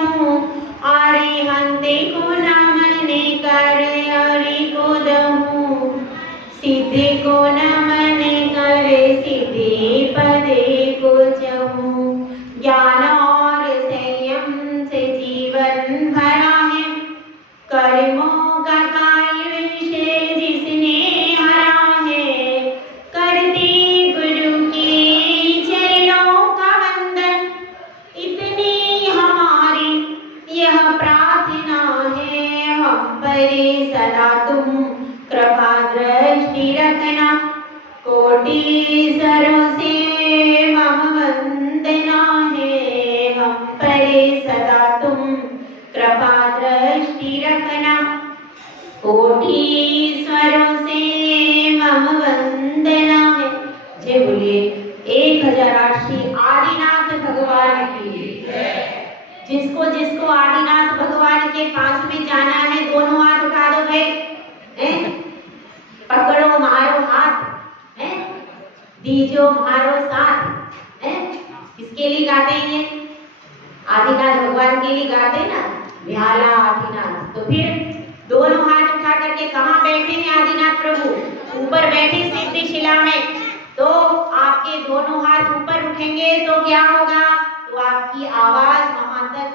जमू अरिहंते को नमने कर अरि को दमू सिद्धि को नमन कर सिद्धि पदे को जमू ज्ञान और संयम से जीवन भरा है कर्मों का कार्य विषय जिसने हरा है करती गुरु के चरणों का वंदन इतनी हमारी यह प्रार्थना है हम पर सदा तुम कृपा दृष्टि रखना कोटि सरों से मम वंदना है हम पर सदा तुम कृपा दृष्टि रखना कोटि स्वरों से मम वंदना है। जय बोलिए 1008 श्री आदिनाथ भगवान की। जिसको जिसको आदिनाथ भगवान के पास में जाना है दोनों हाथ उठा दो भाई, पकड़ो मारो हाथ, दीजो मारो साथ। किसके लिए गाते हैं ये? आदिनाथ भगवान के लिए गाते हैं ना, व्याला आदिनाथ। तो फिर दोनों हाथ उठा करके कहाँ बैठे हैं आदिनाथ प्रभु? ऊपर बैठे सिद्धि शिला में। तो आपके दोनों हाथ ऊपर उठेंगे तो क्या होगा? तो आपकी आवाज वहां तक,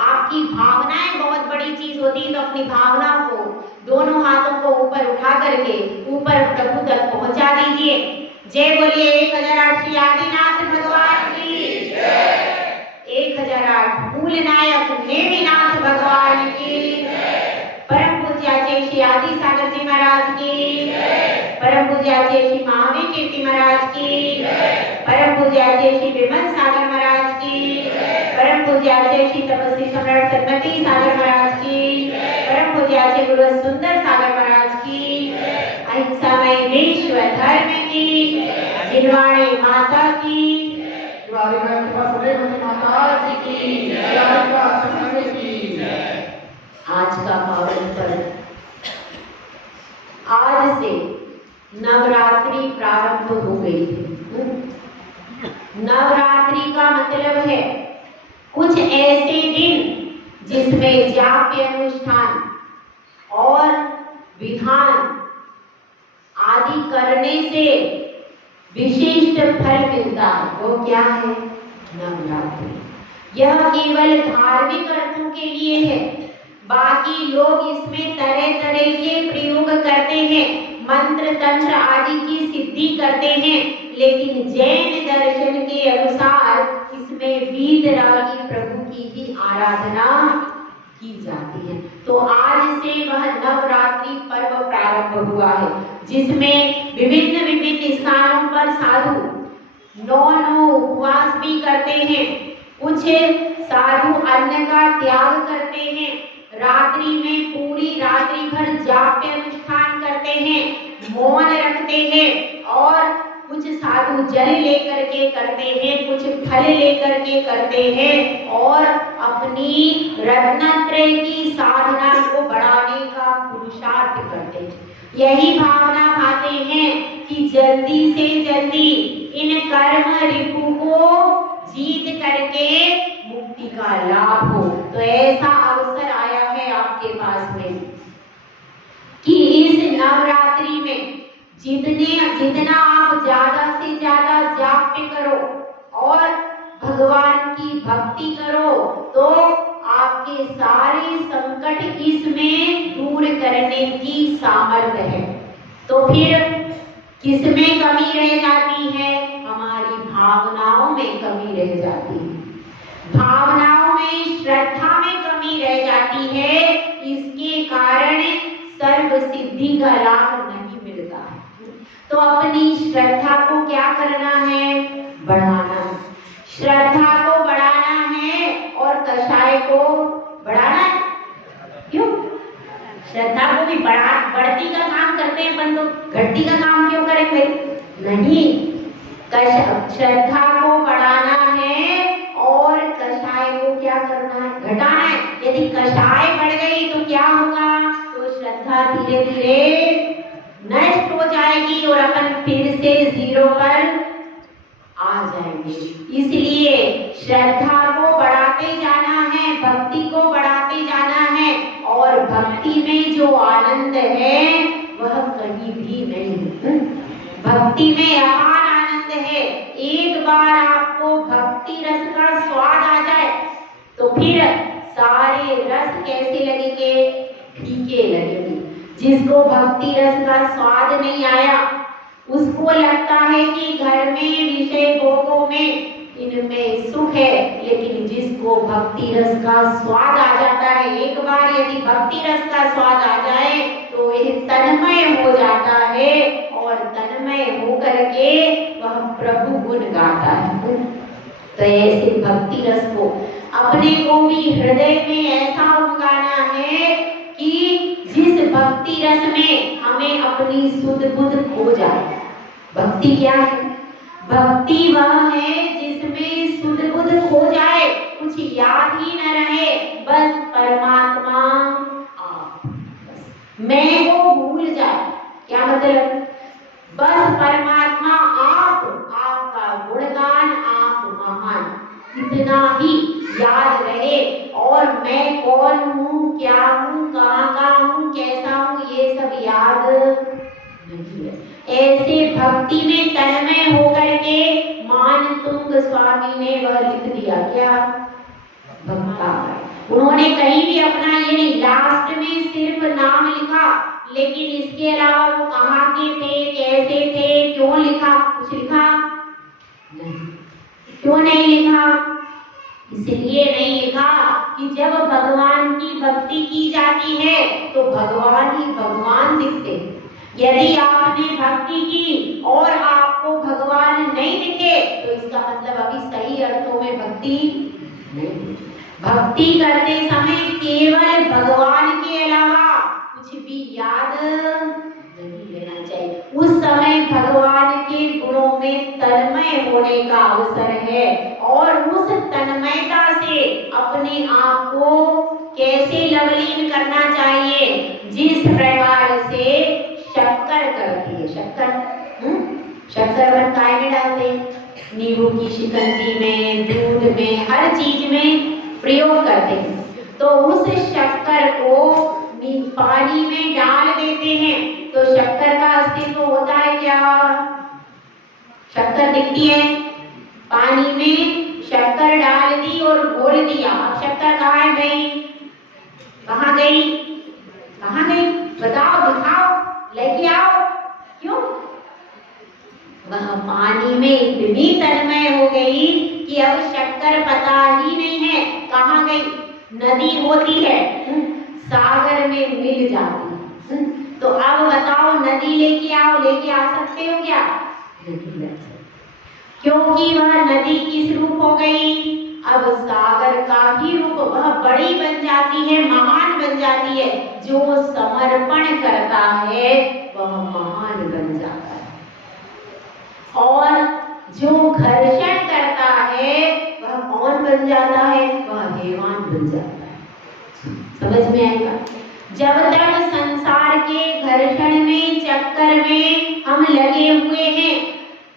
आपकी भावनाएं बहुत बड़ी चीज होती है, तो अपनी भावनाओं को दोनों हाथों को ऊपर उठा करके ऊपर प्रभु तक पहुंचा दीजिए। जय बोलिए 1008 श्री आदिनाथ भगवान की। 1008 मूल नायक नेमिनाथ भगवान की। परम पूज्याचार्य श्री आदि सागर जी महाराज की। परम पूज्याचार्य श्री महावीर कीर्ति महाराज की। परम पूज्याचार्य श्री विमल सागर महाराज की। परम पूज्याचार्य श्री तपस्वी सम्राट सतमती सागर महाराज की। परम पूज्याचार्य गुरु सुंदर सागर महाराज की। अहिंसामय विश्व धर्म की। जिनवाणी माता की। आज का पावन पर्व, आज से नवरात्रि प्रारंभ हो गई है। नवरात्रि का मतलब है कुछ ऐसे दिन जिसमें जाप्य अनुष्ठान और विधान आदि करने से विशिष्ट फल मिलता है। वो क्या है? नवरात्रि। यह केवल धार्मिक अर्थों के लिए है, बाकी लोग इसमें तरह तरह के प्रयोग करते हैं, मंत्र तंत्र आदि की सिद्धि करते हैं, लेकिन जैन दर्शन के अनुसार इसमें वीतरागी प्रभु की ही आराधना की जाती है। तो आज से वह नवरात्रि पर्व प्रारंभ हुआ है, जिसमें विभिन्न विभिन्न स्थानों पर साधु 9 उपवास भी करते हैं। कुछ साधु अन्न का त्याग करते हैं, रात्रि में पूरी रात्रि भर जाप्य अनुष्ठान करते हैं, मौन रखते हैं, और कुछ साधु जल लेकर के करते हैं, कुछ फल लेकर के करते हैं, और अपनी रत्नत्रय की साधना को बढ़ाने का पुरुषार्थ करते हैं। यही भावना पाते हैं कि जल्दी से जल्दी इन कर्म रिपु को जीत करके मुक्ति का लाभ हो। तो ऐसा अवसर आया है आपके पास में कि इस नवरात्रि में जितना आप ज्यादा से ज्यादा जाप्य करो और भगवान की भक्ति करो, तो आपके सारे संकट इसमें दूर करने की सामर्थ्य है। तो फिर किसमें कमी रह जाती है? हमारी भावनाओं में कमी रह जाती है, भावनाओं में, श्रद्धा में कमी रह जाती है। इसके कारण सर्व सिद्धि का लाभ नहीं मिलता है। तो अपनी श्रद्धा को क्या करना है? बढ़ाना। श्रद्धा को बढ़ाना है और कषाय को बढ़ाना है। क्यों? श्रद्धा को भी बढ़ती का काम करते हैं अपन, तो घटती का काम क्यों करेंगे? नहीं, श्रद्धा को बढ़ाना है और कषाय को क्या करना है? घटाना है। यदि कषाय बढ़ गई तो क्या होगा? तो श्रद्धा धीरे धीरे नष्ट हो जाएगी और अपन फिर से जीरो पर आ जाएंगे। इसलिए श्रद्धा को बढ़ाते जाना है, जो आनंद है वह कहीं भी नहीं। भक्ति में अपार आनंद है। एक बार आपको भक्ति रस का स्वाद आ जाए तो फिर सारे रस कैसे लगेंगे? फीके लगेंगे। जिसको भक्ति रस का स्वाद नहीं आया उसको लगता है कि घर में विषय भोगों में इनमें सुख है, लेकिन जिसको भक्ति रस का स्वाद आ जाता है, एक बार यदि भक्ति रस का स्वाद आ जाए तो यह तन्मय हो जाता है और तन्मय होकर के वह प्रभु गुण गाता है। तो ऐसे भक्ति रस को अपने को भी हृदय में ऐसा उगाना है कि जिस भक्ति रस में हमें अपनी सुध बुध खो जाए। भक्ति क्या है? भक्ति वह है जिसमें सुध बुध खो जाए, कुछ याद ही न रहे, बस परमात्मा आप, मैं को भूल जाए। क्या मतलब? बस परमात्मा आप, आपका गुणगान, आप महान, इतना ही याद रहे और मैं कौन हूँ, क्या हूँ, कहाँ का हूँ, कैसा हूँ, ये सब याद नहीं है। ऐसे भक्ति में तन्मय होकर के मानतुंग स्वामी ने वह लिख दिया। क्या? भक्ता। उन्होंने कहीं भी अपना ये नहीं, लास्ट में सिर्फ नाम लिखा, लेकिन इसके अलावा वो कहाँ के थे, कैसे थे, क्यों लिखा, कुछ लिखा नहीं। क्यों नहीं लिखा? इसलिए नहीं लिखा कि जब भगवान की भक्ति की जाती है तो भगवान ही भगवान दिखते। यदि आपने भक्ति की और आपको भगवान नहीं दिखे तो इसका मतलब अभी सही अर्थों में भक्ति नहीं। भक्ति करते समय केवल भगवान के अलावा कुछ भी याद नहीं लेना चाहिए। उस समय भगवान के गुणों में तन्मय होने का अवसर है और उस तन्मयता से अपने आप को कैसे लवलीन करना चाहिए, जिस प्रकार से शक्कर करती है। शक्कर में काय में डालते हैं? नींबू की शिकंजी में, दूध में, हर चीज में प्रयोग करते हैं। तो उस शक्कर को पानी में डाल देते हैं तो शक्कर का अस्तित्व होता है क्या? शक्कर दिखती है? पानी में शक्कर डाल दी और घोल दिया, अब शक्कर कहाँ गई? कहाँ गई? कहाँ गई? बताओ, दिखाओ, लेके आओ। क्यों? वह पानी में इतनी तन्मय हो गई कि अब शक्कर पता ही नहीं है कहाँ गई। नदी होती है, सागर में मिल जाती है, तो अब बताओ नदी लेके आओ, लेके आ सकते हो क्या? नहीं, क्योंकि वह नदी किस रूप हो गई? अब सागर का ही रूप, वह बड़ी बन जाती है, महान बन जाती है। जो समर्पण करता है वह महान बन जाता है और जो घर्षण करता है वह कौन बन जाता है? वह हैवान बन जाता है। समझ में आएगा? जब तक संसार के घर्षण में, चक्कर में हम लगे हुए हैं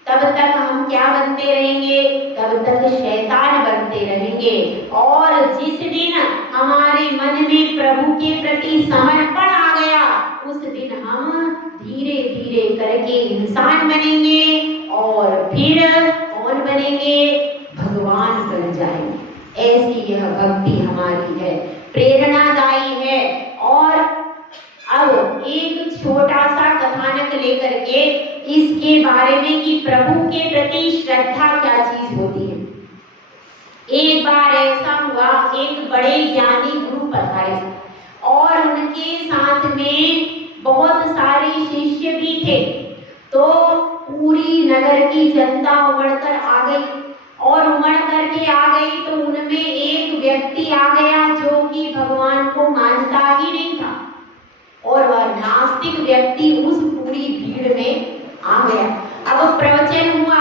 तब तक हम क्या बनते रहेंगे? तब तक शैतान बनते रहेंगे। और जिस दिन हमारे मन में प्रभु के प्रति समर्पण आ गया उस दिन हम धीरे धीरे करके इंसान बनेंगे और फिर कौन बनेंगे? भगवान बन जाएंगे। ऐसी यह भक्ति हमारी है, प्रेरणादायी है। और अब एक छोटा सा कथानक लेकर के इसके बारे में कि प्रभु के प्रति श्रद्धा क्या चीज होती है। एक बार ऐसा हुआ, एक बड़े ज्ञानी गुरु पधारे और उनके साथ में बहुत सारे शिष्य भी थे। तो पूरी नगर की जनता उमड़कर आ गई और उमड़ करके आ गई तो उनमें एक व्यक्ति आ गया जो कि भगवान को मानता ही नहीं था और वह नास्तिक व्यक्ति उस पूरी भीड़ में आ गया। अब प्रवचन हुआ,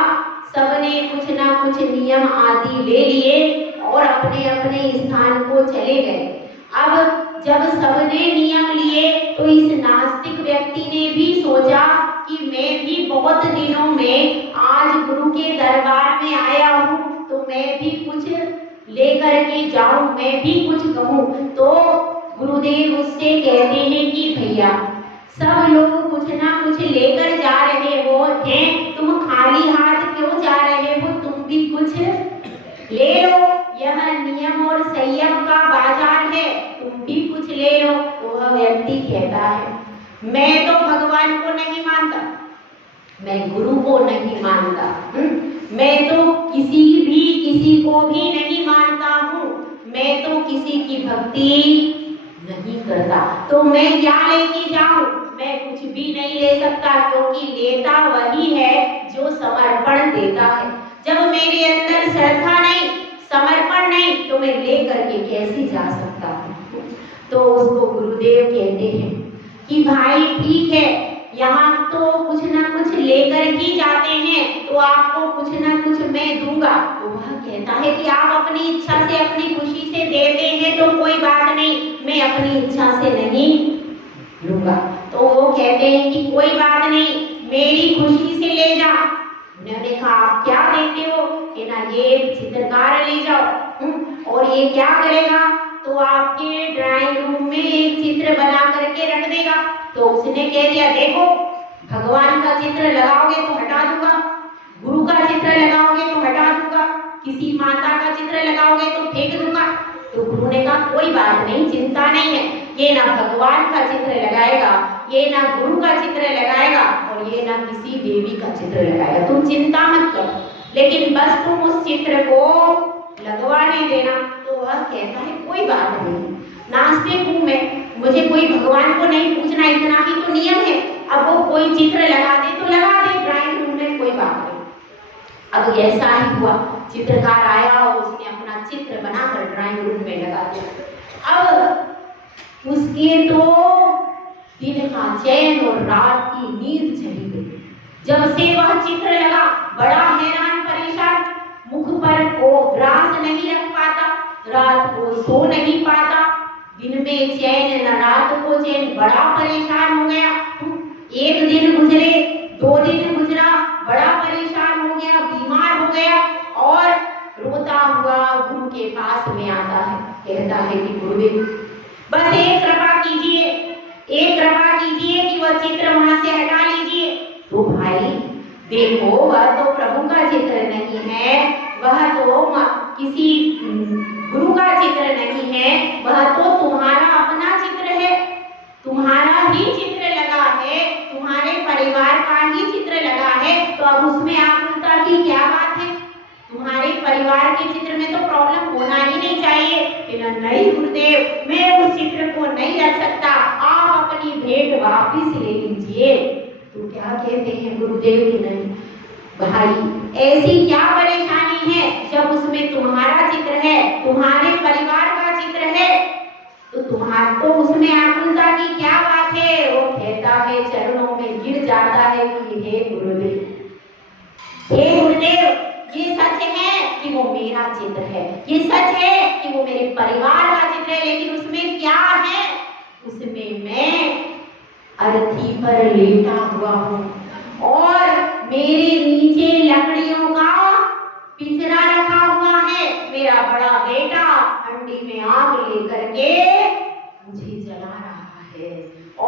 सबने कुछ ना कुछ नियम आदि ले लिए और अपने अपने स्थान को चले गए। अब जब सबने नियम लिए तो इस नास्तिक व्यक्ति ने भी सोचा कि मैं भी बहुत दिनों में आज गुरु के दरबार में आया हूँ तो मैं भी कुछ लेकर के जाऊं, मैं भी कुछ कहूं। तो गुरुदेव उससे कहते हैं कि भैया सब लोग कुछ ना कुछ लेकर जा रहे हो हैं, तुम खाली हाथ क्यों जा रहे हो, तुम भी कुछ ले लो, यह नियम और संयम का बाजार है, तुम भी कुछ ले लो। वह व्यक्ति कहता है मैं तो भगवान को नहीं मानता, मैं गुरु को नहीं मानता, मैं तो किसी को भी नहीं मानता हूँ, मैं तो किसी की भक्ति नहीं करता, तो मैं क्या लेके जाऊं, मैं कुछ भी नहीं ले सकता, क्योंकि लेता वही है जो समर्पण देता है। जब मेरे अंदर श्रद्धा नहीं, समर्पण नहीं, तो मैं लेकर के कैसे जा सकता हूँ। तो उसको गुरुदेव कहते हैं कि भाई ठीक है, यहाँ तो कुछ ना कुछ लेकर ही जाते हैं, तो आपको कुछ ना कुछ मैं दूंगा। तो वह कहता है कि आप अपनी इच्छा से, अपनी खुशी से देते हैं तो कोई बात नहीं, मैं अपनी इच्छा से नहीं लूंगा। तो वो कहते हैं कि कोई बात नहीं, मेरी खुशी से ले जा। उन्होंने कहा आप क्या देते हो, कि ना ये चित्रकार ले जाओ और ये क्या करेगा, तो आपके ड्राइंग रूम में एक चित्र बना करके रख देगा। तो उसने कह दिया देखो, भगवान का चित्र लगाओगे तो हटा दूंगा, गुरु का चित्र लगाओगे तो हटा दूंगा, किसी माता का चित्र लगाओगे तो फेंक दूंगा। तो गुरु ने कहा कोई बात नहीं, चिंता नहीं है, ये ना भगवान का चित्र लगाएगा, ये ना गुरु का चित्र लगाएगा और ये ना किसी देवी का चित्र लगाएगा, तुम चिंता मत करो, लेकिन बस तुम उस चित्र को लगवाने देना। तो वह कहता है कोई बात नहीं, नास्तिक हूं मैं, मुझे कोई भगवान को नहीं पूछना, इतना ही तो नियम है, अब वो कोई चित्र लगा दे तो लगा दे ड्राइंग रूम में, कोई बात नहीं। अब ऐसा ही हुआ, चित्रकार आया और उसने अपना चित्र बनाकर ड्राइंग रूम में लगा दिया। अब उसके तो दिन का चैन और रात की नींद चली गई। जब से वह चित्र लगा, बड़ा हैरान परेशान, मुख पर वो ग्रास नहीं रख पाता, रात को सो नहीं पाता, दिन में चैन न रात को चैन, बड़ा परेशान हो गया। एक दिन गुजरे, 2 दिन गुजरा, बड़ा परेशान हो गया, बीमार हो गया और रोता हुआ गुरु के पास में आता है, कहता है कि गुरुदेव बस एक कृपा कीजिए, एक कृपा कीजिए कि वह चित्र वहां से हटा लीजिए। तो भाई देखो, वह तो प्रभु का चित्र नहीं है, वह तो किसी गुरु का चित्र नहीं है, वह तो तुम्हारा अपना चित्र है, तुम्हारा ही चित्र लगा है, तुम्हारे परिवार का ही चित्र लगा है, तो अब उसमें आकुलता की क्या बात है। तुम्हारे परिवार के चित्र में तो प्रॉब्लम होना ही नहीं चाहिए। नहीं गुरुदेव, मैं उस चित्र को नहीं रख सकता, आप अपनी भेंट वापिस ले लीजिए। तो क्या कहते हैं गुरुदेव की नहीं भाई, ऐसी क्या परेशानी है, जब उसमें तुम्हारा चित्र है, तुम्हारे परिवार का चित्र है, तो तुम्हारे को उसमें आकुलता की क्या बात है। वो कहता है, चरणों में गिर जाता है कि हे गुरुदेव, हे गुरुदेव, ये सच है कि वो मेरा चित्र है, ये सच है कि वो मेरे परिवार का चित्र है, लेकिन उसमें क्या है, उसमें मैं अर्थी पर लेटा हुआ हूँ और मेरे नीचे लकड़ियों का पिंजरा रखा हुआ है, मेरा बड़ा बेटा हंडी में आग लेकर के मुझे जला रहा है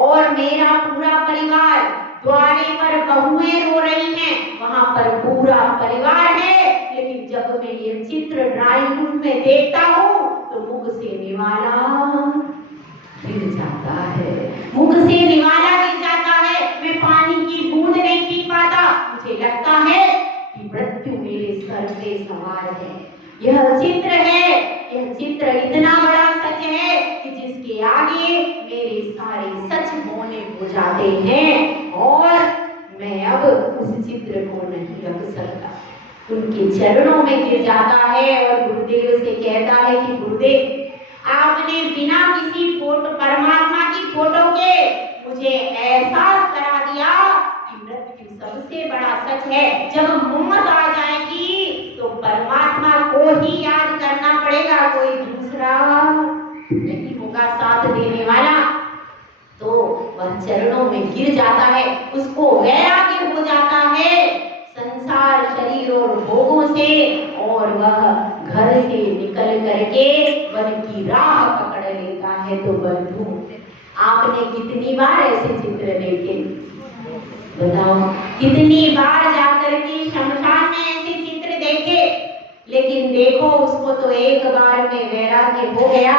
और मेरा पूरा परिवार, द्वारे पर बहुएं रो रही हैं, वहां पर पूरा परिवार है, लेकिन जब मैं ये चित्र ड्राइंग रूम में देखता हूँ तो मुख से निवाला गिर जाता है, मुख से निवाला गिर जाता है, मैं पानी की बूंद नहीं पी पाता, मुझे लगता है कि मृत्यु मेरे सर पे सवार है। यह चित्र है, यह चित्र इतना बड़ा सच है कि जिसके आगे मेरे सारे सच मौन हो जाते हैं और मैं अब उस चित्र को नहीं रख सकता। उनके चरणों में गिर जाता है और गुरुदेव से कहता है कि गुरुदेव, आपने बिना किसी फोटो, परमात्मा की फोटो के मुझे एहसास करा दिया कि मृत्यु सबसे बड़ा सच है। जब मौत आ जाएगी तो परमात्मा को ही याद करना पड़ेगा, कोई दूसरा नहीं होगा साथ देने वाला। तो वह चरणों में गिर जाता है, उसको वैराग्य हो जाता है संसार, शरीर और भोगों से, और वह घर से निकल करके वन की राह पकड़ लेता है। मैं तो बंद हूँ। आपने कितनी बार ऐसे चित्र देखे? बताओ, कितनी बार जाकर के शमशान में ऐसे चित्र देखे? लेकिन देखो, उसको तो एक बार में वैराग्य हो गया।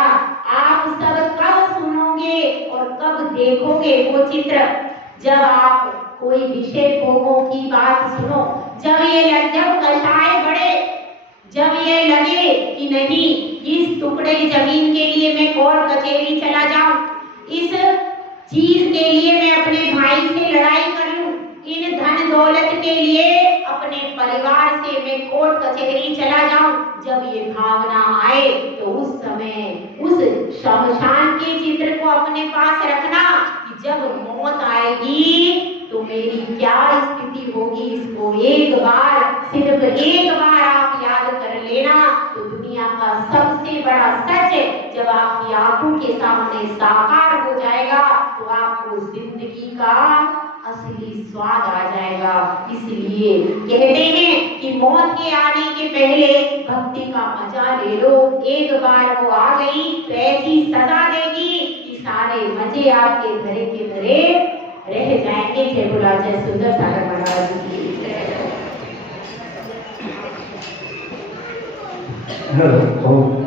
आप सब कब सुनोगे और कब देखोगे वो चित्र? जब आप कोई विषय भोगों की बात सुनो, जब कषाय बढ़े, जब ये लगे कि नहीं, इस टुकड़े जमीन के लिए मैं कोर्ट कचहरी चला जाऊं, इस चीज के लिए मैं अपने भाई से लड़ाई कर लूं, इन धन दौलत के लिए अपने परिवार से मैं कोर्ट कचहरी चला जाऊं, जब ये भावना आए तो उस समय उस शमशान के चित्र को अपने पास रखना कि जब मौत आएगी तो मेरी क्या स्थिति होगी। इसको एक बार, सिर्फ एक बार आप याद कर लेना तो दुनिया का सबसे बड़ा सच जब आपकी आंखों के सामने साकार हो जाएगा तो आपको जिंदगी का असली स्वाद आ जाएगा। इसलिए कहते हैं कि मौत के आने के पहले भक्ति का मजा ले लो। एक बार वो आ गई तो ऐसी सजा देगी कि सारे मजे आपके धरे के धरे रह जाएंगे। जय बोला जय सुंदर सागर महाराज की। हेलो